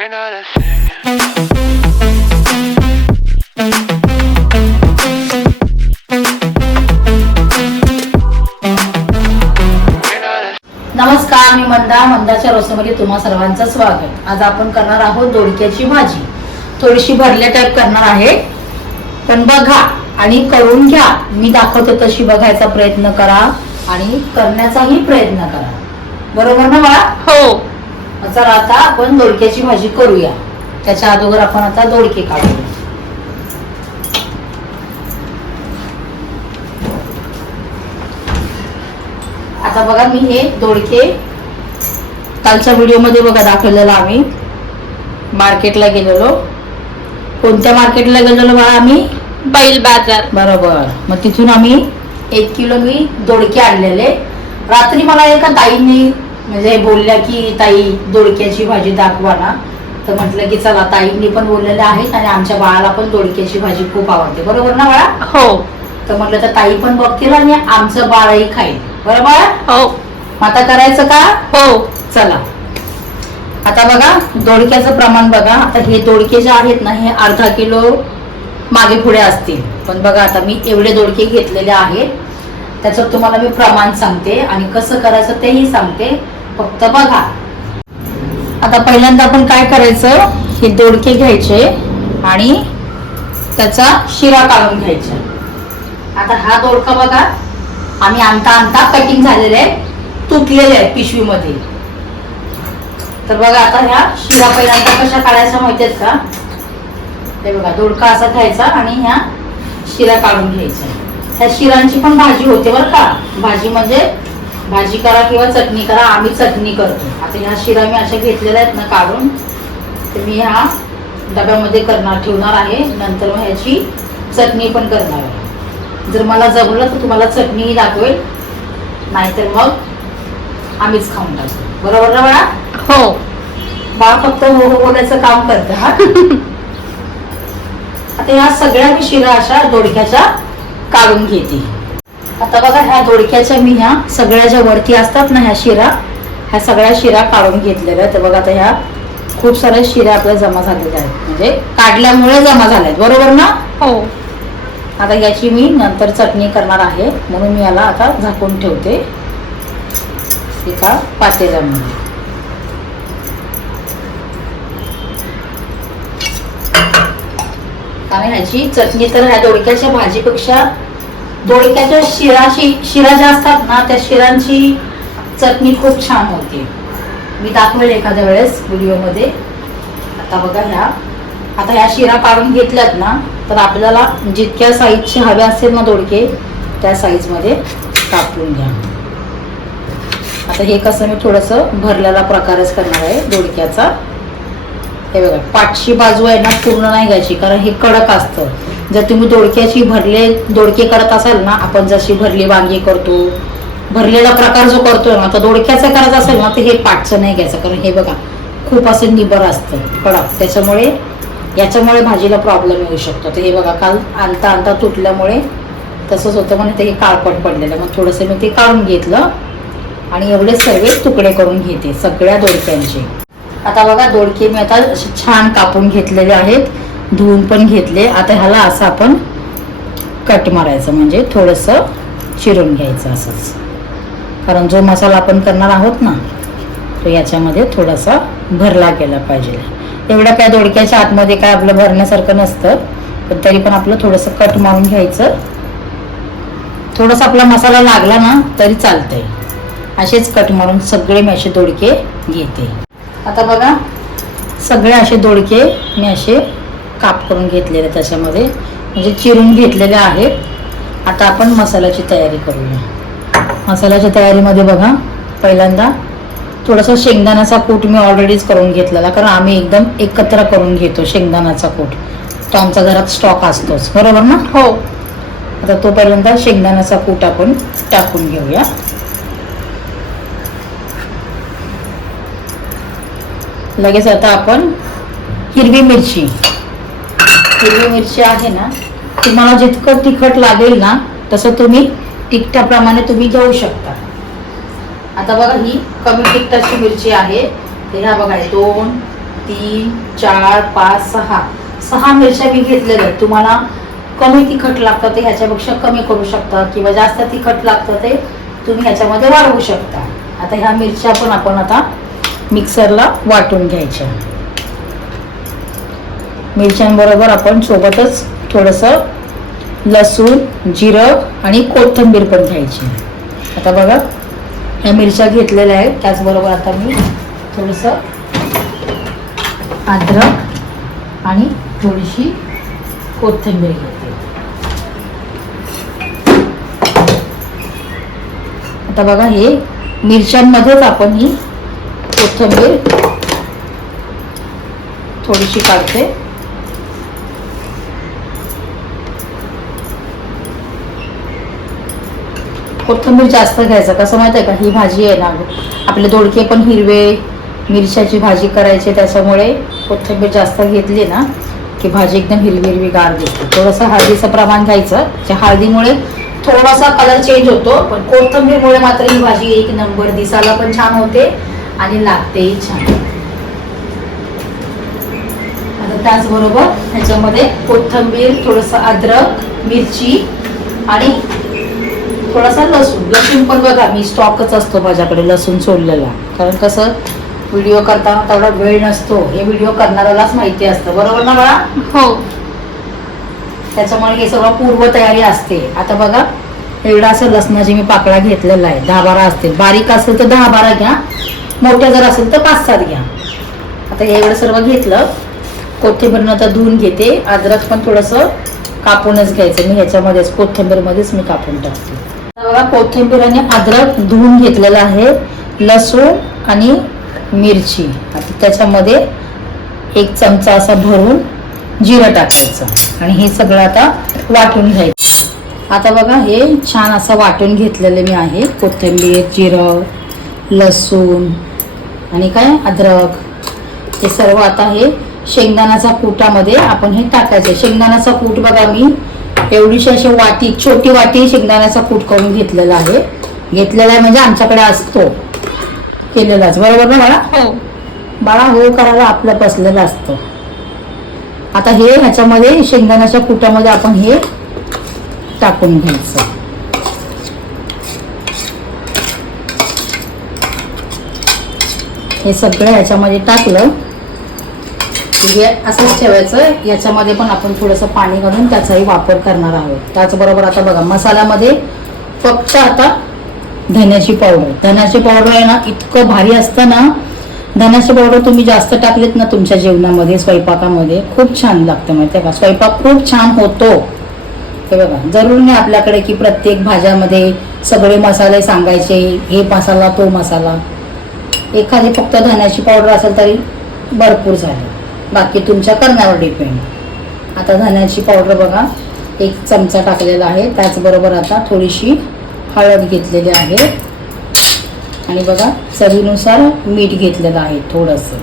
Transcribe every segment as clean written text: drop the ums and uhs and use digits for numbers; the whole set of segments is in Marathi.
नमस्कार, मी मंदाच्या रोसमध्ये तुम्हा सर्वांचं स्वागत. आज आपण करणार आहोत दोडक्याची भाजी. थोडीशी भरल्या टाईप करणार आहे, पण बघा आणि करून घ्या. मी दाखवते तशी बघायचा प्रयत्न करा आणि करण्याचाही प्रयत्न करा. बरोबर ना बाळा? हो. चला आता आपण दोडक्याची भाजी करूया. त्याच्या अगोदर आपण आता दोडके काढूया. आता बघा, मी हे दोडके कालच्या व्हिडिओमध्ये बघा दाखवलेलं. आम्ही मार्केटला गेलेलो. कोणत्या मार्केटला गेलेलो बाळा? आम्ही बैल बाजार. बरोबर. मग तिथून आम्ही 1 किलो मी दोडके आणलेले. रात्री मला एका ताईंनी म्हणजे बोलल्या की ताई दोडक्याची भाजी दाखवा ना. तर म्हटलं की चला, ताईंनी पण बोललेले आहेत आणि आमच्या बाळाला पण दोडक्याची भाजी खूप आवडते. बरोबर ना बाळा? हो. तर म्हटलं तर ताई पण बघतील आणि आमचं बाळही खाईल. बरोबर? हो. आता करायचं का? हो. चला. आता बघा दोडक्याचं प्रमाण बघा. आता हे दोडके जे आहेत ना, हे अर्धा किलो मागे पुढे असतील. पण बघा आता मी एवढे दोडके घेतलेले आहेत. त्याचं तुम्हाला मी प्रमाण सांगते आणि कसं करायचं तेही सांगते. फक्त बघा. आता पहिल्यांदा आपण काय करायचं, हे दोडके घ्यायचे आणि त्याचा शिरा काढून घ्यायचा. आता हा दोडका बघा, आम्ही आणता कटिंग झालेले आहे, तुटलेले आहे पिशवीमध्ये. तर बघा आता ह्या शिरा पहिल्यांदा कशा काढायच्या माहितीत का? हे बघा, दोडका असा घ्यायचा आणि ह्या शिरा काढून घ्यायच्या. ह्या शिरांची पण भाजी होते बरं का. भाजी म्हणजे भाजी करा किंवा चटणी करा. आम्ही चटणी करतो. आता ह्या शिरा मी अशा घेतलेल्या आहेत ना काढून, तर मी ह्या डब्यामध्ये ठेवणार आहे. नंतर मग ह्याची चटणी पण करणार आहे. जर मला जमलं तर तुम्हाला चटणीही दाखवेल, नाहीतर मग आम्हीच खाऊन टाकू. बरोबर ना बाळा? हो. बाळ फक्त हो हो बोलायचं काम करतं. हा. आता ह्या सगळ्या मी शिरा अशा दोडक्याच्या काढून घेते. आता बघा ह्या दोडक्याच्या मी ह्या सगळ्या ज्या वरती असतात ना ह्या शिरा, ह्या सगळ्या शिरा काढून घेतलेल्या. तर बघा आता ह्या खूप साऱ्या शिरा आपल्या जमा झालेल्या आहेत, म्हणजे काढल्यामुळे जमा झाल्या आहेत. बरोबर ना? हो. आता याची मी नंतर चटणी करणार आहे, म्हणून मी याला आता झाकून ठेवते एका पातेल्यामध्ये. आणि ह्याची चटणी तर ह्या दोडक्याच्या भाजीपेक्षा दोडक्याच्या शिरा ज्या असतात ना, त्या शिरांची चटणी खूप छान होते. मी दाखवेल एखाद्या वेळेस व्हिडिओमध्ये. आता बघा आता ह्या शिरा काढून घेतल्यात ना, तर आपल्याला जितक्या साईजचे हवे असेल ना दोडके, त्या साईजमध्ये कापून घ्या. आता हे कसं मी थोडंसं भरलेला प्रकारच करणार आहे दोडक्याचा. हे बघा, पाठची बाजू आहे ना पूर्ण नाही घ्यायची, कारण हे कडक असतं. जर तुम्ही दोडक्याची भरले दोडके करत असाल ना, आपण जशी भरली वांगी करतो, भरलेला प्रकार जो करतो ना, तर दोडक्याचा करायचं असेल ना, तर हे पाठचं नाही घ्यायचं. कारण हे बघा खूप असं निबर असतं, कडक. याच्यामुळे भाजीला प्रॉब्लेम येऊ शकतो. तर हे बघा, काल आणता तुटल्यामुळे तसंच होतं, म्हणून ते हे काळपट पडलेलं. मग थोडंसं मी ते काढून घेतलं आणि एवढे सर्व तुकडे करून घेते सगळ्या दोडक्यांचे. आता बघा दोडके मी आता छान कापून घेतलेले आहेत, धुवून पण घेतले. आता ह्याला असं आपण कट मारायचं, म्हणजे थोडंसं चिरून घ्यायचं असंच. कारण जो मसाला आपण करणार आहोत ना, तो याच्यामध्ये थोडासा भरला गेला पाहिजे. एवढं काय दोडक्याच्या आतमध्ये काय आपलं भरण्यासारखं नसतं, पण तरी पण आपलं थोडंसं कट मारून घ्यायचं. थोडासा आपला मसाला लागला ना तरी चालतंय. असेच कट मारून सगळे मी असे दोडके घेते. आता बघा सगळे असे दोडके मी असे काप करून घेतलेले त्याच्यामध्ये, म्हणजे चिरून घेतलेले आहेत. आता आपण मसाल्याची तयारी करूया. मसाल्याच्या तयारीमध्ये बघा, पहिल्यांदा थोडासा शेंगदाण्याचा कूट मी ऑलरेडीच करून घेतलेला, कारण आम्ही एकदम एकत्र करून घेतो शेंगदाण्याचा कूट. तो आमच्या घरात स्टॉक असतोच. बरोबर ना? हो. आता तो पहिल्यांदा शेंगदाण्याचा कूट आपण टाकून घेऊया. लगेच आता आपण हिरवी मिरची आहे ना, तुम्हाला जितकं तिखट लागेल ना तसं तुम्ही तिखटाप्रमाणे तुम्ही घेऊ शकता. आता बघा ही कमी तिखटाची मिरची आहे. ह्या बघा 2, 3 4 5 6 मिरच्या मी घेतलेल्या आहेत. तुम्हाला कमी तिखट लागतं ते ह्याच्यापेक्षा कमी करू शकता किंवा जास्त तिखट लागतं ते तुम्ही ह्याच्यामध्ये वाढवू शकता. आता ह्या मिरच्या पण आपण आता मिक्सरला वाटून घ्यायच्या. मिरच्यांबरोबर आपण सोबतच थोडंसं लसूण, जिरं आणि कोथिंबीर पण घ्यायची. आता बघा ह्या मिरच्या घेतलेल्या आहेत. त्याचबरोबर आता मी थोडंसं अद्रक आणि थोडीशी कोथिंबीर घेते. आता बघा हे मिरच्यांमध्येच आपण ही कोथिंबीर थोडीशी काढते. कोथिंबीर जास्त घ्यायचं. कसं माहिती आहे का, ही भाजी आहे ना आपले दोडके पण हिरवे, मिरच्याची भाजी करायची, त्याच्यामुळे कोथिंबीर जास्त घेतली ना की भाजी एकदम हिरवी हिरवी गार दिसते. थोडंसं हळदीचं प्रमाण घ्यायचं. त्या हळदीमुळे थोडासा कलर चेंज होतो, पण कोथिंबीरमुळे मात्र ही भाजी एक नंबर, दिसायला पण छान होते आणि लागतेही छान. आता त्याचबरोबर ह्याच्यामध्ये कोथिंबीर, थोडंसं अद्रक, मिरची आणि थोडासा लसूण पण बघा मी स्टॉकच असतो माझ्याकडे लसूण सोललेला. कारण कसं व्हिडिओ करताना तेवढा वेळ नसतो, हे व्हिडिओ करणाऱ्यालाच माहिती असतं. बरोबर ना बाळा? हो. त्याच्यामुळे हे सगळं पूर्व तयारी असते. आता बघा एवढा असं लसणाची मी पाकळा घेतलेला आहे. 10-12 असतील. बारीक असेल तर 10-12 घ्या, मोठ्या जर असेल तर 5-7 घ्या. आता हे एवढं सर्व घेतलं. कोथिंबीरनं आता धुवून घेते. अद्रक पण थोडंसं कापूनच घ्यायचं. मी ह्याच्यामध्येच कोथिंबीरमध्येच मी कापून टाकते. बघा कोथिंबीर आणि अद्रक धुवून घेतलेलं आहे. लसूण आणि मिरची. आता त्याच्यामध्ये 1 चमचा असं भरून जिरं टाकायचं आणि हे सगळं आता वाटून घ्यायचं. आता बघा हे छान असं वाटून घेतलेलं मी आहे. कोथिंबीर, जिरं, लसूण आणि काय अद्रक, हे सर्व आता हे शेंगदाण्याच्या कूटामध्ये आपण हे टाकायचं. शेंगदाण्याचा कूट बघा मी एवढीशी अशी वाटी, छोटी वाटी शेंगदाण्याचा कूट करून घेतलेला आहे. म्हणजे आमच्याकडे असतो केलेलाच. बरोबर ना बाळा? हो. बाळा हो करायला आपलं बसलेलं असतं. आता हे ह्याच्यामध्ये शेंगदाण्याच्या कुटामध्ये आपण हे टाकून घ्यायचं. हे सगळं ह्याच्यामध्ये टाकलं की हे असंच ठेवायचं. याच्यामध्ये पण आपण थोडंसं पाणी घालून त्याचाही वापर करणार आहोत. त्याचबरोबर आता बघा मसाल्यामध्ये फक्त आता धन्याची पावडर आहे ना, इतकं भारी असतं ना. धन्याची पावडर तुम्ही जास्त टाकलीत ना तुमच्या जेवणामध्ये, स्वयंपाकामध्ये खूप छान लागतं. माहिती आहे का, स्वयंपाक खूप छान होतो. हे बघा जरूर नाही आपल्याकडे की प्रत्येक भाज्यामध्ये सगळे मसाले सांगायचे, हे मसाला तो मसाला. एखादी फक्त धन्याची पावडर असेल तरी भरपूर झालं. बाकी तुमच्या करण्यावर डिपेंड. आता धन्याची पावडर बघा 1 चमचा टाकलेला आहे. त्याचबरोबर आता थोडीशी हळद घेतलेली आहे आणि बघा चवीनुसार मीठ घेतलेलं आहे थोडंसं.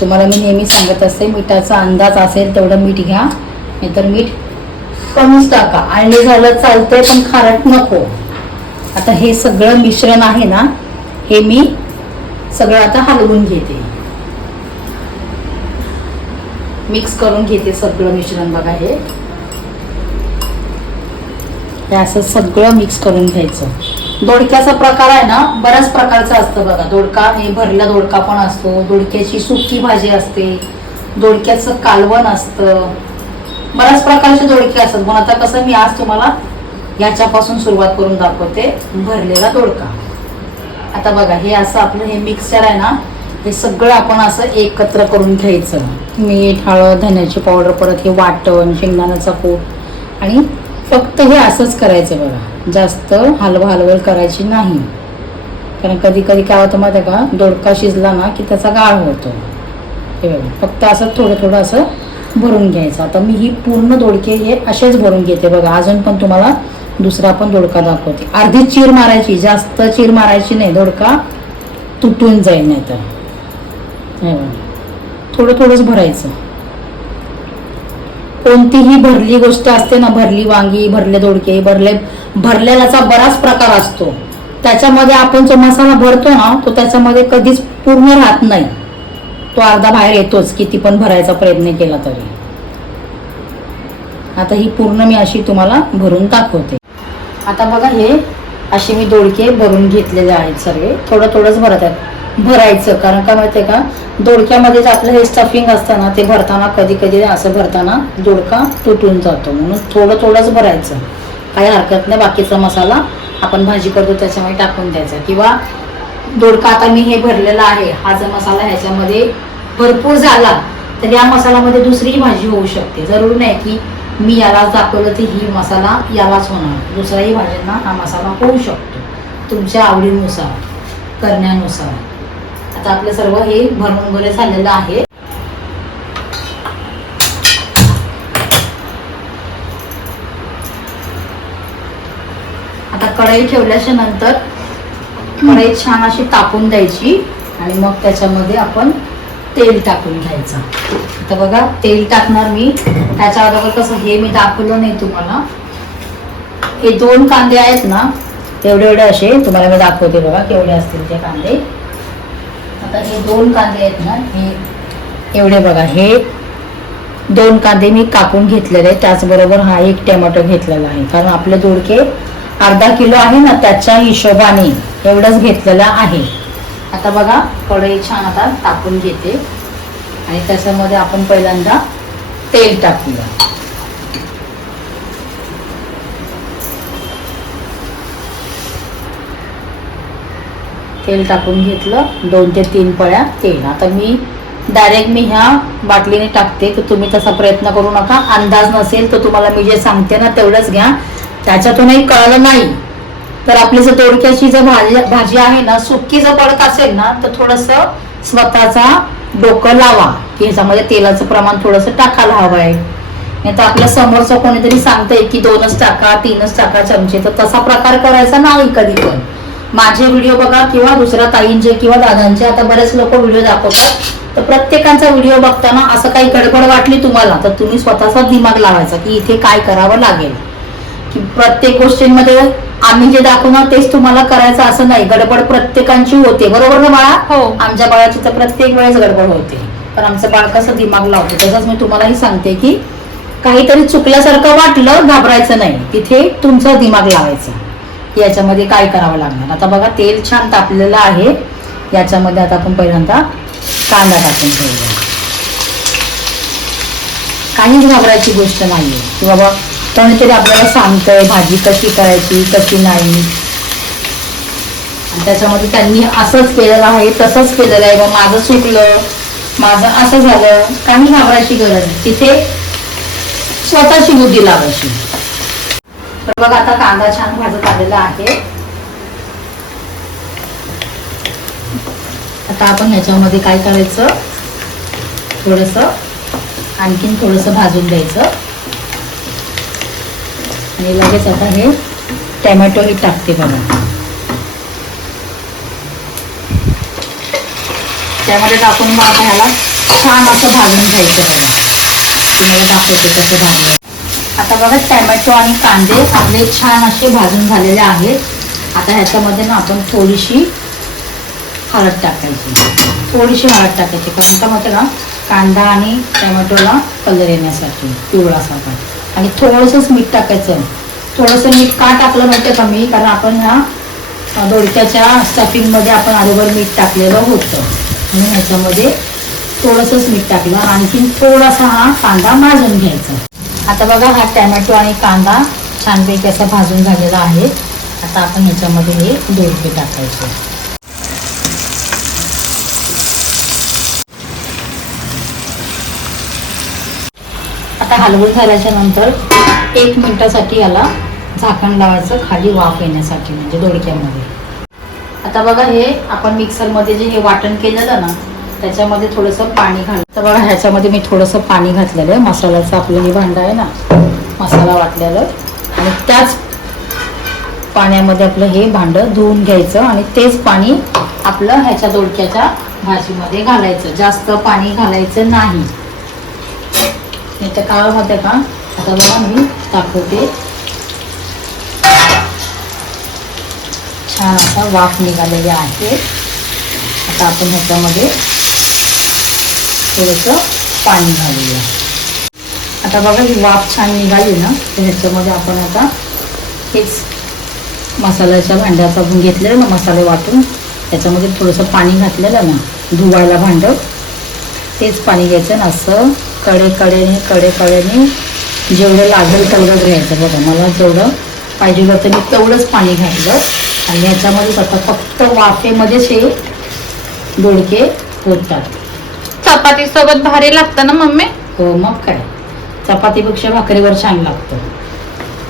तुम्हाला मी नेहमी सांगत असते मिठाचा अंदाज असेल तेवढं मीठ घ्या, नाहीतर मीठ कमीच टाका. आळणी झालं चालतंय पण खारट नको. आता हे सगळं मिश्रण आहे ना, हे मी सगळं आता हलवून घेते, मिक्स करून घेते सगळं मिश्रण. बघा हे असं सगळं मिक्स करून घ्यायचं. दोडक्याचा प्रकार आहे ना, बऱ्याच प्रकारचा असतं बघा. दोडका हे भरला दोडका पण असतो, दोडक्याची सुकी भाजी असते, दोडक्याचं कालवण असतं, बऱ्याच प्रकारचे दोडके असतात. पण आता कसं मी आज तुम्हाला याच्यापासून सुरुवात करून दाखवते, भरलेला दोडका. आता बघा हे असं आपलं हे मिक्सर आहे ना, हे सगळं आपण असं एकत्र करून घ्यायचं. मीठ, हळद, धन्याची पावडर, परत हे वाटण, शेंगदाण्याचा कूट आणि फक्त हे असंच करायचं बघा. जास्त हलवल करायची नाही, कारण कधी कधी काय होतं माहिती आहे का, दोडका शिजला ना की त्याचा गाळ होतो. हे बघा फक्त असं थोडं असं भरून घ्यायचं. आता मी ही पूर्ण दोडके हे असेच भरून घेते बघा. अजून पण तुम्हाला दुसरा पण दोडका दाखवते. अर्धी चीर मारायची, जास्त चीर मारायची नाही, दोडका तुटून जाईल नाही तर. थोडंच भरायचं. कोणतीही भरली गोष्ट असते ना, भरली वांगी, भरले दोडके, भरलेल्याचा बराच प्रकार असतो. त्याच्यामध्ये आपण जो मसाला भरतो ना तो त्याच्यामध्ये कधीच पूर्ण राहत नाही. तो अर्धा बाहेर येतोच किती पण भरायचा प्रयत्न केला तरी. आता ही पूर्ण मी अशी तुम्हाला भरून दाखवते. आता बघा हे असे मी दोडके भरून घेतलेले आहेत सर्व. थोडं थोडंच भरायचं कारण का माहितीये का, दोडक्यामध्ये आपलं हे स्टफिंग असतं ना, ते भरताना कधी कधी असं भरताना दोडका तुटून जातो, म्हणून थोडं थोडंच भरायचं. काही हरकत नाही, बाकीचा मसाला आपण भाजी करतो त्याच्यामध्ये टाकून द्यायचा. किंवा दोडका आता मी हे भरलेला आहे, हा जर मसाला ह्याच्यामध्ये भरपूर झाला तर या मसाल्यामध्ये दुसरी भाजी होऊ शकते. जरूर नाही की मी यालाच दाखवलं तर ही मसाला यालाच होणार, दुसऱ्याही भाज्यांना हा मसाला होऊ शकतो, तुमच्या आवडीनुसार करण्यानुसार. आता आपलं सर्व हे भरून वगैरे झालेलं आहे. आता कढई ठेवल्याच्या नंतर कढई छान अशी तापून द्यायची आणि मग त्याच्यामध्ये आपण तेल टाकून घ्यायचं. आता बघा तेल टाकणार मी. त्याच्या अगोदर कसं हे मी दाखवलं नाही तुम्हाला, हे 2 कांदे आहेत ना, एवढे एवढे असे तुम्हाला मी दाखवते बघा केवढे असतील ते कांदे. आता हे 2 कांदे आहेत ना, हे एवढे बघा, हे 2 कांदे मी कापून घेतलेले. त्याचबरोबर हा 1 टोमॅटो घेतलेला आहे, कारण आपले दोडके अर्धा किलो आहे ना, त्याच्या हिशोबाने एवढंच घेतलेलं आहे. आता बघा कढई छान आता टाकून घेते आणि त्याच्यामध्ये आपण पहिल्यांदा तेल टाकूया. तेल टाकून घेतलं, 2 ते 3 पळ्या तेल. आता मी डायरेक्ट ह्या बाटलीने टाकते, तर तुम्ही तसा प्रयत्न करू नका. अंदाज नसेल तर तुम्हाला मी जे सांगते ना तेवढंच घ्या. त्याच्यातूनही कळलं नाही तर आपली जर दोडक्याची जर भाजी आहे ना, सुक्की जर पडत असेल ना, तर थोडंसं स्वतःचा डोकं लावा की ह्याच्यामध्ये तेलाचं प्रमाण थोडंसं टाकायला हवं आहे. नाही तर आपल्या समोरचं कोणीतरी सांगतंय की 2च टाका 3च टाका चमचे, तर तसा प्रकार करायचा नाही कधी पण. माझे व्हिडिओ बघा किंवा दुसऱ्या ताईंचे किंवा दादांचे, आता बरेच लोक व्हिडिओ दाखवतात, तर प्रत्येकाचा व्हिडिओ बघताना असं काही गडबड वाटली तुम्हाला तर तुम्ही स्वतःचा दिमाग लावायचा की इथे काय करावं लागेल. की प्रत्येक गोष्टींमध्ये आम्ही जे दाखवणार तेच तुम्हाला करायचं असं नाही. गडबड प्रत्येकाची होते, बरोबर ना बाळा? हो. आमच्या बाळाची तर प्रत्येक वेळेस गडबड होते, पण आमचं बाळ कसं दिमाग लावतो. तसंच मी तुम्हालाही सांगते की काहीतरी चुकल्यासारखं वाटलं घाबरायचं नाही, तिथे तुमचा दिमाग लावायचा. याच्यामध्ये काय करावं लागणार. आता बघा तेल छान तापलेलं आहे, याच्यामध्ये आता आपण पहिल्यांदा कांदा टाकून ठेवूया. काहीच घाबरायची गोष्ट नाहीये की बाबा कोणीतरी आपल्याला सांगतंय भाजी कशी करायची कशी नाही, आणि त्याच्यामध्ये त्यांनी असंच केलेलं आहे तसंच केलेलं आहे, माझं चुकलं माझं असं झालं. काही घाबरायची गरज नाही, तिथे स्वतःची बुद्धी लावायची. तर बघा आता कांदा छान भाजत आलेला आहे. आता आपण ह्याच्यामध्ये काय करायचं, थोडंसं आणखीन थोडंसं भाजून द्यायचं आणि लगेच आता हे टोमॅटोही टाकते बघा. त्यामध्ये टाकून मग आता ह्याला छान असं भाजून घ्यायचं बघा. तुम्हाला दाखवते कसं भाजलं. आता बघा टोमॅटो आणि कांदे आपले छान असे भाजून झालेले आहेत. आता ह्याच्यामध्ये ना आपण थोडीशी हळद टाकायची, कारण का माहिती का, कांदा आणि टोमॅटोला कलर येण्यासाठी पिवळासारखा. आणि थोडंसंच मीठ टाकायचं. थोडंसं मीठ का टाकलं माहिती का मी, कारण आपण ह्या दोडक्याच्या स्टफिंगमध्ये आपण अगोदर मीठ टाकलेलं होतं, म्हणून ह्याच्यामध्ये थोडंसंच मीठ टाकलं. आणखीन थोडासा हा कांदा भाजून घ्यायचा. आता बघा हा टोमॅटो आणि कांदा छानपैकी असा भाजून झालेला आहे. आता आपण ह्याच्यामध्ये हे दोडके टाकायचे. आता हलवून झाल्याच्या नंतर 1 मिनिटासाठी याला झाकण लावायचं खाली वाफ येण्यासाठी, म्हणजे दोडक्यामध्ये. आता बघा हे आपण मिक्सरमध्ये जे हे वाटण केलेलं ना त्याच्यामध्ये थोडंसं पाणी घाल. तर बघा ह्याच्यामध्ये मी थोडंसं पाणी घातलेलं आहे. मसाल्याचं आपलं हे भांडं आहे ना, मसाला वाटलेलं, आणि त्याच पाण्यामध्ये आपलं हे भांडं धुवून घ्यायचं आणि तेच पाणी आपलं ह्याच्या दोडक्याच्या भाजीमध्ये घालायचं. जास्त पाणी घालायचं नाही. नाही तर काय होतं का, आता बघा मी दाखवते, छान असा वाफ निघालेली आहे. आता आपण ह्याच्यामध्ये थोडंसं पाणी घालूया. आता बघा ही वाफ छान निघाली ना, तर ह्याच्यामध्ये आपण आता हेच मसाल्याच्या भांड्यात आपण घेतलेलं ना मसाले वाटून, त्याच्यामध्ये थोडंसं पाणी घातलेलं ना धुवायला भांडं, तेच पाणी घ्यायचं ना असं कडेकडेने जेवढं लागेल तेवढं घ्यायचं. बघा मला जेवढं पाहिजे होतं मी तेवढंच पाणी घातलं आणि ह्याच्यामध्ये आता फक्त वाफेमध्येच हे दोडके होतात. चपाती सोबत भारी लागतं ना मम्मी? हो मग काय, चपातीपेक्षा भाकरीवर छान लागतं,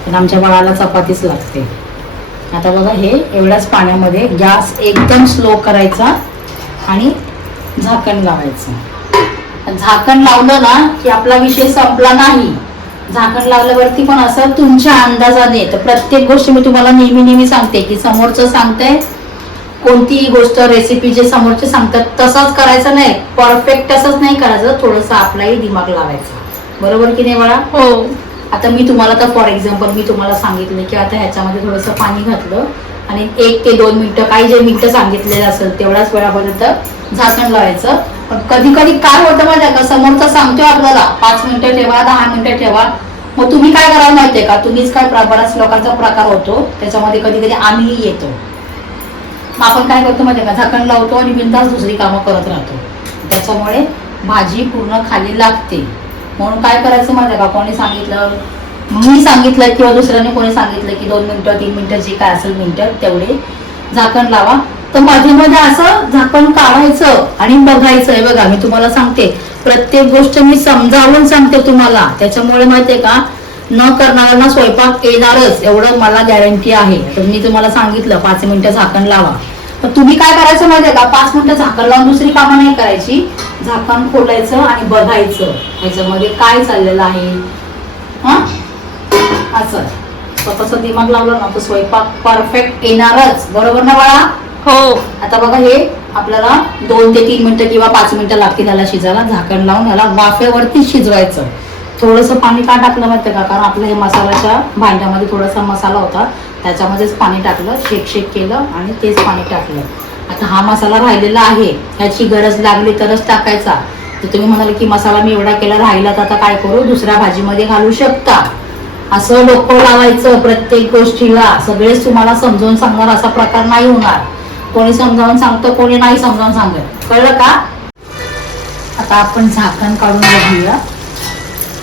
पण आमच्या बाळाला चपातीच लागते. आता बघा हे एवढ्याच पाण्यामध्ये गॅस एकदम स्लो करायचा आणि झाकण लावायचं. झाकण लावलं ना की आपला विषय संपला नाही. झाकण लावल्यावरती पण असं तुमच्या अंदाजाने, तर प्रत्येक गोष्ट मी तुम्हाला नेहमी सांगते की समोरचं सांगते कोणतीही गोष्ट रेसिपी जे समोरचे सांगतात तसंच करायचं नाही, परफेक्ट तसंच नाही करायचं, थोडंसं आपलाही दिमाग लावायचा. बरोबर की नाही बाळा? हो. आता मी तुम्हाला तर फॉर एक्झाम्पल मी तुम्हाला सांगितलं की आता ह्याच्यामध्ये थोडंसं पाणी घातलं आणि 1 ते 2 मिनिटं काही जे मिनिटं सांगितलेले असेल तेवढ्याच वेळापर्यंत झाकण लावायचं. पण कधी काय होतं माहिती का, समोरचा सांगतोय आपल्याला 5 मिनिटं ठेवा, 10 मिनिटं ठेवा, मग तुम्ही काय करायला माहितीये का, तुम्हीच काय बऱ्याच लोकांचा प्रकार होतो त्याच्यामध्ये, कधी आम्हीही येतो. मग आपण काय करतो माहितीये का, झाकण लावतो आणि बिनधास्त दुसरी कामं करत राहतो. त्याच्यामुळे भाजी पूर्ण खाली लागते. म्हणून काय करायचं माहितीये का, कोणी सांगितलं, मी सांगितलं किंवा दुसऱ्याने कोणी सांगितलं की 2 मिनिटं 3 मिनिटं जे काय असेल मिनिटं तेवढे झाकण लावा, तर मध्ये असं झाकण काढायचं आणि बघायचं. हे बघा मी तुम्हाला सांगते, प्रत्येक गोष्ट मी समजावून सांगते तुम्हाला, त्याच्यामुळे माहितीये का न करणाऱ्यांना स्वयंपाक येणारच एवढं मला गॅरंटी आहे. तर मी तुम्हाला सांगितलं 5 मिनिटं झाकण लावा, तर तुम्ही काय करायचं माहितीये का, 5 मिनिटं झाकण लावून दुसरी कामं नाही करायची, झाकण खोलायचं आणि बघायचं ह्याच्यामध्ये काय चाललेलं आहे. हा असं स्वतःचा दिमाग लावला ना तर स्वयंपाक परफेक्ट येणारच. बरोबर ना बाळा? हो. आता बघा हे आपल्याला 2 ते 3 मिनिटं किंवा 5 मिनिटं लागतील याला शिजायला. झाकण लावून याला वाफेवरती शिजवायचं. थोडंसं पाणी का टाकलं माहिती का, कारण आपलं हे मसाल्याच्या भांड्यामध्ये थोडासा मसाला होता, त्याच्यामध्येच पाणी टाकलं, शेक केलं आणि तेच पाणी टाकलं. आता हा मसाला राहिलेला आहे, ह्याची गरज लागली तरच टाकायचा. तर तुम्ही म्हणाले की मसाला मी एवढा केला राहिला तर आता काय करू, दुसऱ्या भाजीमध्ये घालू शकता. असं डोकं लावायचं प्रत्येक गोष्टीला. सगळेच तुम्हाला समजावून सांगणार असा प्रकार नाही होणार. कोणी समजावून सांगतं, कोणी नाही समजावून सांगत. कळलं का? आता आपण झाकण काढून बघूया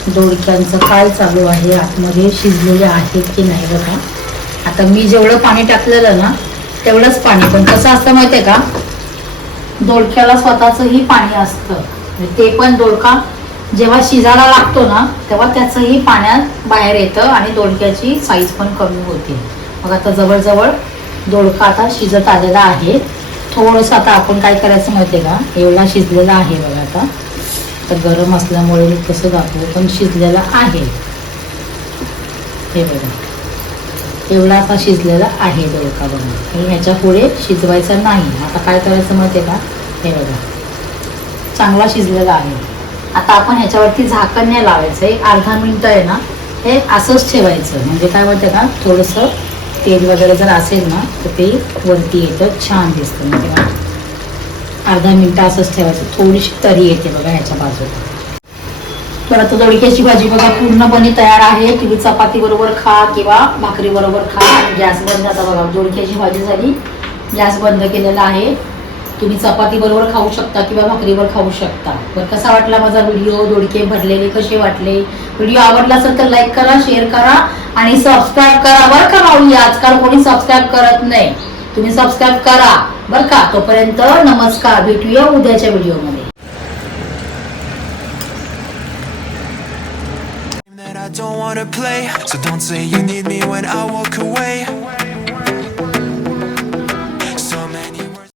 दोडक्यांचं काय चालू आहे, आतमध्ये शिजलेले आहेत की नाही. बघा आता मी जेवढं पाणी टाकलेलं ना तेवढंच पाणी, पण कसं असतं माहितीये का, दोडक्याला स्वतःचंही पाणी असतं. ते पण दोडका जेव्हा शिजायला लागतो ना तेव्हा त्याचंही पाण्यात बाहेर येतं आणि दोडक्याची साईज पण कमी होते. मग आता जवळजवळ दोडका आता शिजत आलेला आहे. थोडंसं आता आपण काय करायचं माहितीये का, एवढा शिजलेला आहे बघा. आता तर गरम असल्यामुळे मी कसं दाखवू, पण शिजलेला आहे. हे बघा एवढा आता शिजलेला आहे दोडका. बघा हे ह्याच्या पुढे शिजवायचा नाही. आता काय करायचं माहितीये का, हे बघा चांगला शिजलेला आहे. आता आपण ह्याच्यावरती झाकण नाही लावायचं. एक अर्धा मिनिट आहे ना हे असंच ठेवायचं. म्हणजे काय म्हणते का, थोडंसं तेल वगैरे जर असेल ना तर ते वरती येतं, छान दिसतं. म्हणजे अर्धा मिनिट असंच ठेवायचं, थोडीशी तरी येते बघा ह्याच्या बाजूला. परत दोडक्याची भाजी बघा पूर्णपणे तयार आहे. तुम्ही चपाती बरोबर खा किंवा भाकरी बरोबर खा. गॅस बंद. आता बघा दोडक्याची भाजी झाली, गॅस बंद केलेला आहे. तुम्ही चपाती बरोबर खाऊ शकता किंवा भाकरीवर खाऊ शकता. पण कसा वाटला माझा व्हिडिओ, दोडके भरलेले कसे वाटले, व्हिडिओ आवडला असेल तर लाईक करा, शेअर करा आणि सबस्क्राईब करा बरं का. माऊली आजकाल कोणी सबस्क्राईब करत नाही, तुम्ही सबस्क्राईब करा बरं का. तोपर्यंत नमस्कार, भेटूया उद्याच्या व्हिडिओमध्ये. I don't wanna play, so don't say you need me when I walk away.